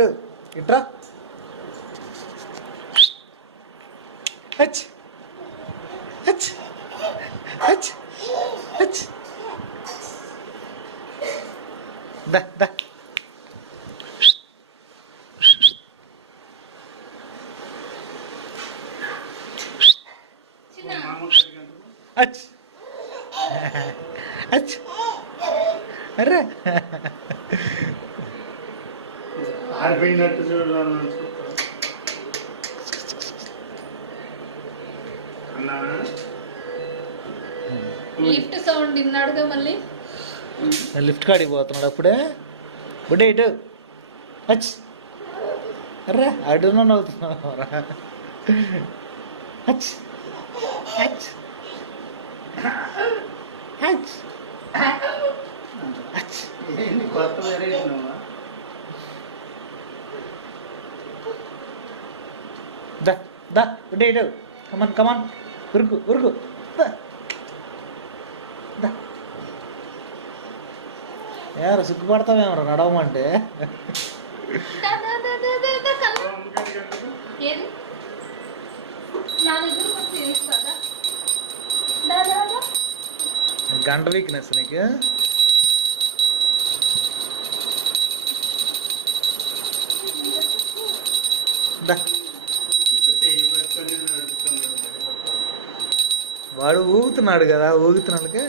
ఇటు ఇట్రా. హచ్ హచ్ హచ్ హచ్. దా దా. హచ్ హచ్. అర్రే ఆరిపోయినట్టు చూడాలి అన్నా. లిఫ్ట్ సౌండ్ విన్నాడుగా మళ్ళీ. లిఫ్ట్ కాడికి పోతున్నాడు అప్పుడే. బుడ్డే ఇటు హచ్. అర్రా అడుగున నవ్వుతున్నావు రా. హచ్ హచ్ హచ్ హచ్. ఏంటి కొత్త వెరైటీ? దా దా బుడ్డే ఇటు. కమాన్ కమాన్ ఉరుకు ఉరుకు. దా దా. ఏమరా సిగ్గుపడతావేమరా నడవమంటే. దా, దా, దా, దా, దా, దా, కళ్ళు. ఏది? నా దగ్గర కొంచెం తీస్తాదా? దా, దా, దా. గంట వీక్నెస్ నీకు. దా. వాడు ఊగుతున్నాడు కదా, ఊగుతున్నాడుకే